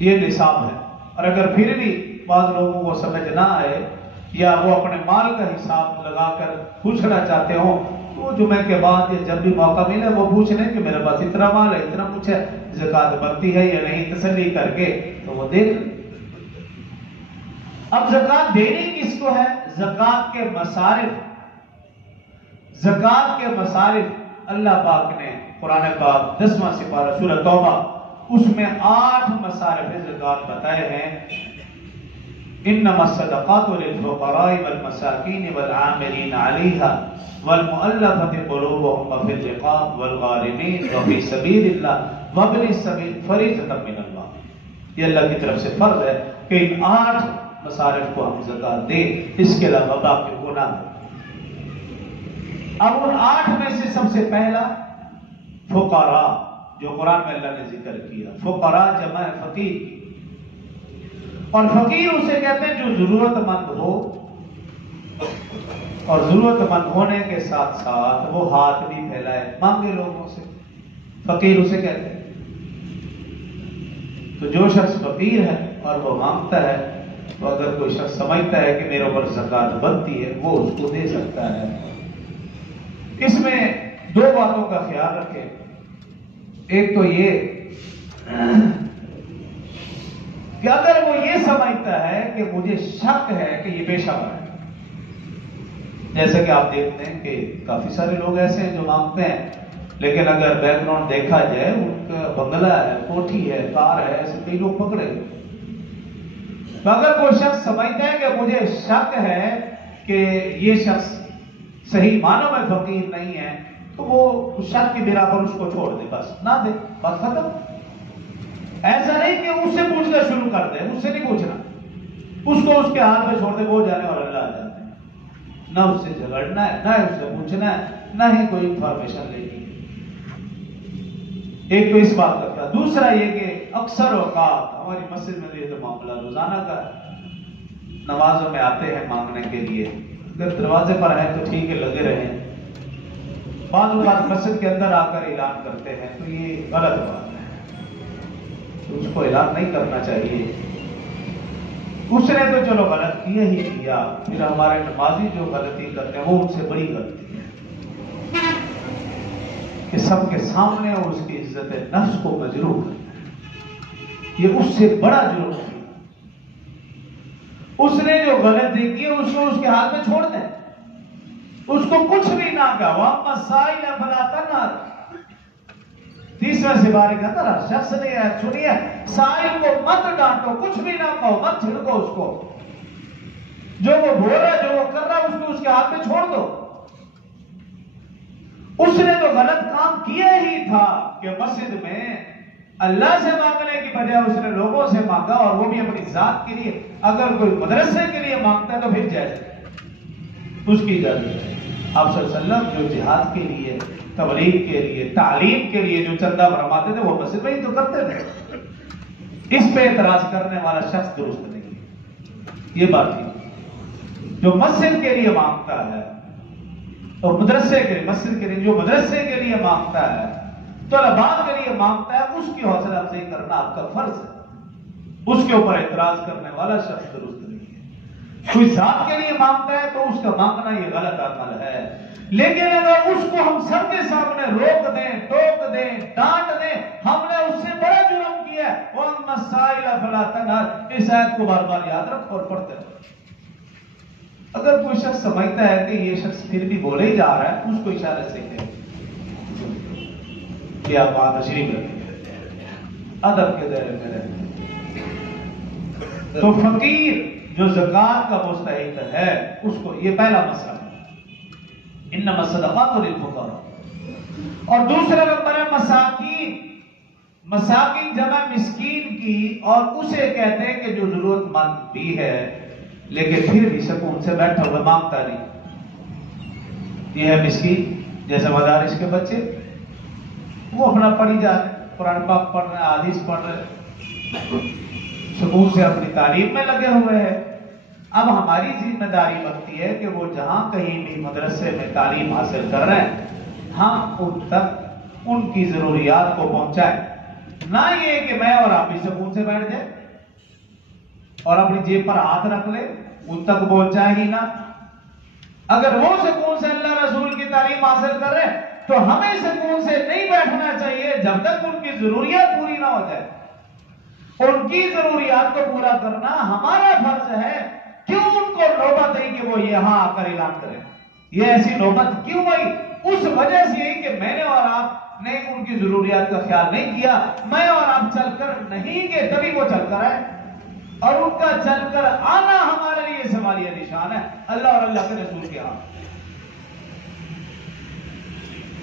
یہ نصاب ہے۔ اور اگر پھر بھی بعض لوگوں کو سمجھ نہ آئے یا وہ اپنے مال کا حساب لگا کر پوچھنا چاہتے ہوں تو وہ جمعے کے بعد یا جب بھی موقع ملے وہ پوچھ لیں کہ میرے پاس اتنا مال ہے، اتنا کچھ ہے، زکوٰۃ بنتی ہے یا نہیں، تسلی کر کے تو وہ دیکھ لیں۔ اب زکوٰۃ دینی کس کو ہے؟ زکوٰۃ کے مصارف، زکوٰۃ کے مصارف اللہ پاک نے قرآن پاک 10واں سپارہ سورہ توبہ اس میں 8 مصارف زکوٰۃ بتائے ہیں۔ انما الصدقات للفقراء والمساکین والعاملین علیہا والمؤلفۃ قلوبهم وفی الرقاب والغارمین وفی سبیل اللہ وابن السبیل فریضۃ من اللہ۔ یہ اللہ کی طرف سے فرض ہے کہ ان 8 مصارف کو ہم زکوٰۃ دیں، اس کے علاوہ باقی گناہ ہے۔ اب ان 8 میں سے سب سے پہلا فقراء، جو قرآن میں اللہ نے ذکر کیا، فقراء جمع فقیر، اور فقیر اسے کہتے ہیں جو ضرورت مند ہو، اور ضرورت مند ہونے کے ساتھ ساتھ وہ ہاتھ بھی پھیلائے، مانگے لوگوں سے، فقیر اسے کہتے ہیں۔ تو جو شخص فقیر ہے اور وہ مانگتا ہے تو اگر کوئی شخص سمجھتا ہے کہ میرے اوپر زکوٰۃ بنتی ہے وہ اس کو دے سکتا ہے۔ اس میں 2 باتوں کا خیال رکھیں۔ ایک تو یہ کہ اگر وہ یہ سمجھتا ہے کہ مجھے شک ہے کہ یہ بے شک ہے، جیسے کہ آپ دیکھتے ہیں کہ کافی سارے لوگ ایسے ہیں جو مانگتے ہیں لیکن اگر بیک گراؤنڈ دیکھا جائے ان کا بنگلہ ہے، کوٹھی ہے، کار ہے، ایسے کئی لوگ پکڑے۔ تو اگر کوئی شخص سمجھتا ہے کہ مجھے شک ہے کہ یہ شخص صحیح معنوں میں فقیر نہیں ہے تو وہ شک کی بنا پر اس کو چھوڑ دے، بس نہ دے، بس ختم۔ ایسا نہیں کہ اس سے پوچھنا شروع کر دے، اس سے نہیں پوچھنا، اس کو اس کے ہاتھ میں چھوڑ دے، وہ جانے اور اللہ آ جاتے ہیں۔ نہ اس سے جھگڑنا ہے، نہ اس سے پوچھنا ہے، نہ ہی کوئی انفارمیشن لینی ہے۔ ایک تو اس بات کا تھا۔ دوسرا یہ کہ اکثر اوقات ہماری مسجد میں یہ تو معاملہ روزانہ کا ہے، نمازوں میں آتے ہیں مانگنے کے لیے، اگر دروازے پر ہیں تو ٹھیک ہے لگے رہیں، بعض اوقات مسجد کے اندر آ کر اعلان کرتے ہیں تو یہ غلط بات ہے، تو اس کو اعلان نہیں کرنا چاہیے۔ اس نے تو چلو غلط کیا ہی کیا، پھر ہمارے نمازی جو غلطی کرتے ہیں وہ ان سے بڑی غلطی ہے کہ سب کے سامنے اس کی عزت نفس کو مجروح کرنا، یہ اس سے بڑا جرم ہے۔ اس نے جو غلطی کی اس کو اس کے ہاتھ میں چھوڑ دیں، اس کو کچھ بھی نہ کہا۔ وَأَمَّا السَّائِلَ فَلَا تَنْهَرْ، 30واں سپارے کا طرح شخص نے سنیے، سائل کو مت ڈانٹو، کچھ بھی نہ کہو، مت چھڑکو اس کو، جو وہ بول رہا ہے، جو وہ کر رہا ہے، اس کو اس کے ہاتھ میں چھوڑ دو۔ اس نے تو غلط کام کیا ہی تھا کہ مسجد میں اللہ سے مانگنے کی بجائے اس نے لوگوں سے مانگا، اور وہ بھی اپنی ذات کے لیے۔ اگر کوئی مدرسے کے لیے مانگتا ہے تو پھر جائز ہے، اس کی اجازت ہے۔ آپ صلی اللہ علیہ وسلم جو جہاد کے لیے، تبلیغ کے لیے، تعلیم کے لیے جو چندہ فرماتے تھے وہ مسجد میں ہی تو کرتے تھے۔ اس پہ اعتراض کرنے والا شخص درست نہیں ہے، یہ بات ہی۔ جو مسجد کے لیے مانگتا ہے اور مدرسے کے لیے، مسجد کے لیے، جو مدرسے کے لیے مانگتا ہے، طلباء کے لیے مانگتا ہے، اس کی حوصلہ افزائی کرنا آپ کا فرض ہے۔ اس کے اوپر اعتراض کرنے والا شخص درست نہیں ہے۔ کوئی ذات کے لیے مانگتا ہے تو اس کا مانگنا یہ غلط عمل ہے، لیکن اگر اس کو ہم سب کے سامنے روک دیں، ٹوک دیں، ڈانٹ دیں، ہم نے اس سے بڑا جرم کیا ہے۔ وَأَمَّا السَّائِلَ فَلَا تَنْهَرْ، اس آیت کو بار بار یاد رکھ اور پڑھتے رہو۔ اگر کوئی شخص سمجھتا ہے کہ یہ شخص پھر بھی بولے ہی جا رہا ہے، اس کو اشارے سے کہے کہ آپ وہاں تشریف رکھیں، ادب کے دائرے میں رہیں۔ تو فقیر جو زکوٰۃ کا مستحق ہے اس کو، یہ پہلا مسئلہ ہے، انما الصدقات للفقراء۔ اور دوسرا نمبر ہے مساکین، مساکین جمع مسکین کی، اور اسے کہتے ہیں کہ جو ضرورت مند بھی ہے لیکن پھر بھی سکون سے بیٹھا ہوا مانگتا نہیں، یہ ہے مسکین۔ جیسے مدارس کے بچے، وہ اپنا پڑھی جا رہے، قرآن پاک پڑھ رہے ہیں، حدیث پڑھ رہے، سکون سے اپنی تعلیم میں لگے ہوئے ہیں۔ اب ہماری ذمہ داری بنتی ہے کہ وہ جہاں کہیں بھی مدرسے میں تعلیم حاصل کر رہے ہیں، ہم ان تک ان کی ضروریات کو پہنچائیں۔ نہ یہ کہ میں اور آپ بھی سکون سے بیٹھ جائیں اور اپنی جیب پر ہاتھ رکھ لے، ان تک پہنچائے ہی نہ۔ اگر وہ سکون سے اللہ رسول کی تعلیم حاصل کر رہے تو ہمیں سکون سے نہیں بیٹھنا چاہیے جب تک ان کی ضروریات پوری نہ ہو جائے۔ ان کی ضروریات کو پورا کرنا ہمارا فرض ہے۔ کیوں ان کو نوبت آئی کہ وہ یہاں آ کر اعلان کریں؟ یہ ایسی نوبت کیوں آئی؟ اس وجہ سے یہی کہ میں نے اور آپ نے ان کی ضروریات کا خیال نہیں کیا، میں اور آپ چل کر نہیں گئے تبھی وہ چل کر آئے، اور ان کا چل کر آنا ہمارے لیے سمالیہ نشان ہے اللہ اور اللہ کے رسول کے ہاں۔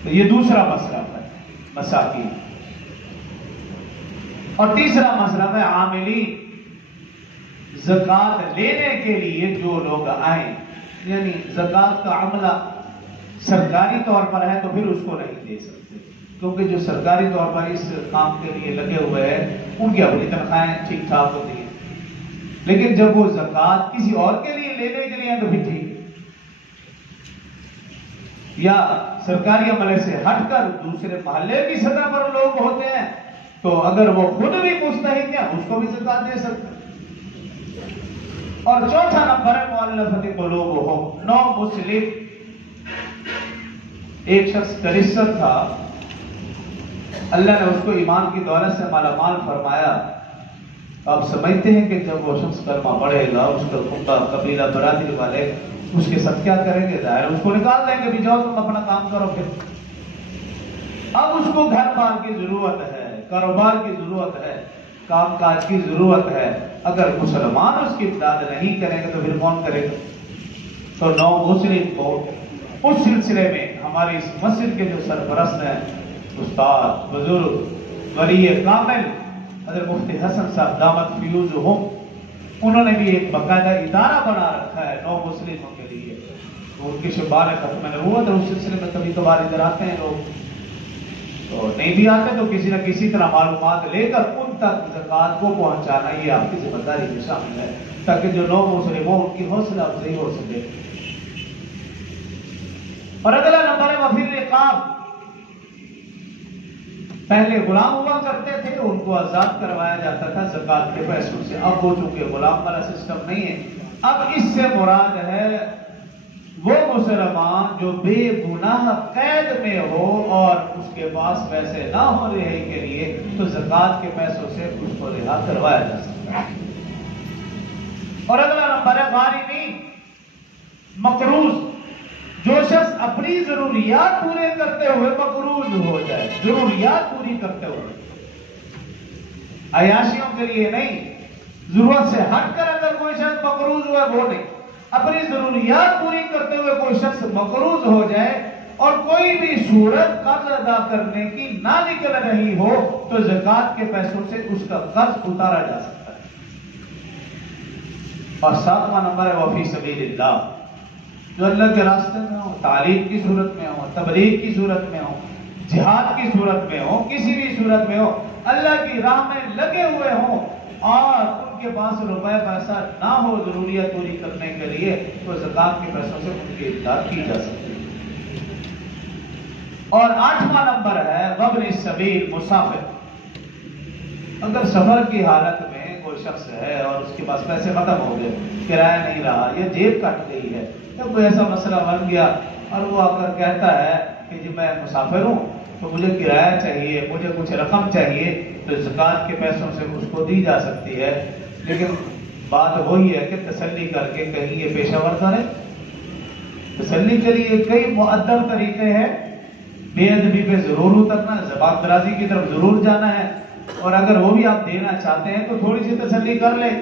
تو یہ دوسرا مسئلہ ہے مساکین۔ اور تیسرا مسئلہ ہے عاملین۔ زکات لینے کے لیے جو لوگ آئیں، یعنی زکات کا عملہ سرکاری طور پر ہے تو پھر اس کو نہیں دے سکتے، کیونکہ جو سرکاری طور پر اس کام کے لیے لگے ہوئے ہیں ان کی اپنی تنخواہیں ٹھیک ٹھاک ہوتی ہیں، لیکن جب وہ زکات کسی اور کے لیے لینے کے لیے تو پھر ٹھیک ہے۔ یا سرکاری عملے سے ہٹ کر دوسرے محلے کی سطح پر لوگ ہوتے ہیں تو اگر وہ خود بھی مستحق ہیں اس کو بھی زکات دے سکتے ہیں۔ اور چوتھا نمبر ہے مؤلفۃ قلوبہم، نو مسلم۔ ایک شخص کرسچن تھا، اللہ نے اس کو ایمان کی دولت سے مالا مال فرمایا۔ آپ سمجھتے ہیں کہ جب وہ شخص کلمہ پڑھے گا اس کا خطہ قبیلہ برادری والے اس کے ساتھ کیا کریں گے؟ ظاہر اس کو نکال دیں گے، بھی جاؤ تم اپنا کام کرو۔ پھر اب اس کو گھر بار کی ضرورت ہے، کاروبار کی ضرورت ہے، کام کاج کی ضرورت ہے۔ اگر مسلمان اس کی امداد نہیں کریں گے تو پھر کون کرے گا؟ تو نو مسلم کو اس سلسلے میں ہماری اس مسجد کے جو سرپرست ہیں، استاد بزرگ ولی کامل حضرت مفتی حسن صاحب دامت فیوزہم، انہوں نے بھی ایک باقاعدہ ادارہ بنا رکھا ہے نو مسلموں کے لیے۔ تو ان کی شبان ختم نبوت ہے، اس سلسلے میں کبھی کبھار ادھر آتے ہیں لوگ، تو نہیں بھی آتے تو کسی نہ کسی طرح معلومات لے کر ان تک زکات کو پہنچانا یہ آپ کی ذمہ داری میں شامل ہے، تاکہ جو نو مسلم ہو ان کی حوصلہ افزائی ہو سکے۔ اور اگلا نمبر ہے وفی الرقاب۔ پہلے غلام ہوا کرتے تھے، ان کو آزاد کروایا جاتا تھا زکات کے پیسوں سے۔ اب وہ چونکہ غلام والا سسٹم نہیں ہے، اب اس سے مراد ہے وہ مسلمان جو بے گناہ قید میں ہو اور اس کے پاس پیسے نہ ہو رہائی کے لیے، تو زکات کے پیسوں سے اس کو رہا کروایا جا سکتا ہے۔ اور اگلا نمبر ہے غارمین، مقروض۔ جو شخص اپنی ضروریات پورے کرتے ہوئے مقروض ہو جائے، ضروریات پوری کرتے ہوئے، عیاشیوں کے لیے نہیں، ضرورت سے ہٹ کر اگر کوئی شخص مقروض ہوا وہ نہیں، اپنی ضروریات پوری کرتے ہوئے کوئی شخص مقروض ہو جائے اور کوئی بھی صورت قرض ادا کرنے کی نہ نکل رہی ہو تو زکات کے پیسوں سے اس کا قرض اتارا جا سکتا ہے۔ اور ساتواں نمبر ہے وفی سبیل اللہ، جو اللہ کے راستے میں ہو، تعلیم کی صورت میں ہو، تبلیغ کی صورت میں ہو، جہاد کی صورت میں ہو، کسی بھی صورت میں ہو، اللہ کی راہ میں لگے ہوئے ہوں اور ان کے پاس روپے پیسہ نہ ہو ضروریات پوری کرنے کے لیے، تو زکات کے پیسوں سے ان کی امداد کی جا سکتی ہے۔ اور آٹھواں نمبر ہے وابن السبیل، مسافر۔ اگر سفر کی حالت میں کوئی شخص ہے اور اس کے پاس پیسے ختم ہو گئے، کرایہ نہیں رہا یا جیب کٹ گئی ہے یا کوئی ایسا مسئلہ بن گیا اور وہ آ کر کہتا ہے کہ جی میں مسافر ہوں تو مجھے کرایہ چاہیے، مجھے کچھ رقم چاہیے، تو زکات کے پیسوں سے اس کو دی جا سکتی ہے۔ لیکن بات وہی ہے کہ تسلی کر کے کہیں یہ پیشہ ور کرے۔ تسلی کے لیے کئی مؤدب طریقے ہیں، بے ادبی پہ ضرور اترنا ہے، زبان درازی کی طرف ضرور جانا ہے، اور اگر وہ بھی آپ دینا چاہتے ہیں تو تھوڑی سی تسلی کر لیں،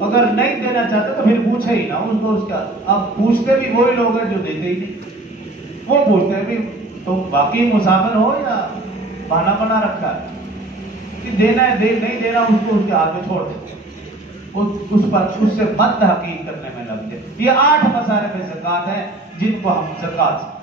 اگر نہیں دینا چاہتے تو پھر پوچھے ہی نہ اس کو۔ اس کا اب پوچھتے بھی وہی لوگ ہیں جو دیتے ہی نہیں، وہ پوچھتے ہیں بھی تم باقی مسافر ہو یا بہانہ بنا رکھا ہے کہ دینا ہے، نہیں دینا اس کو اس کے ہاتھ میں چھوڑ دیں، اس سے مت تحقیق کرنے میں لگ جائے۔ یہ 8 مسائل میں زکات ہیں جن کو ہم زکات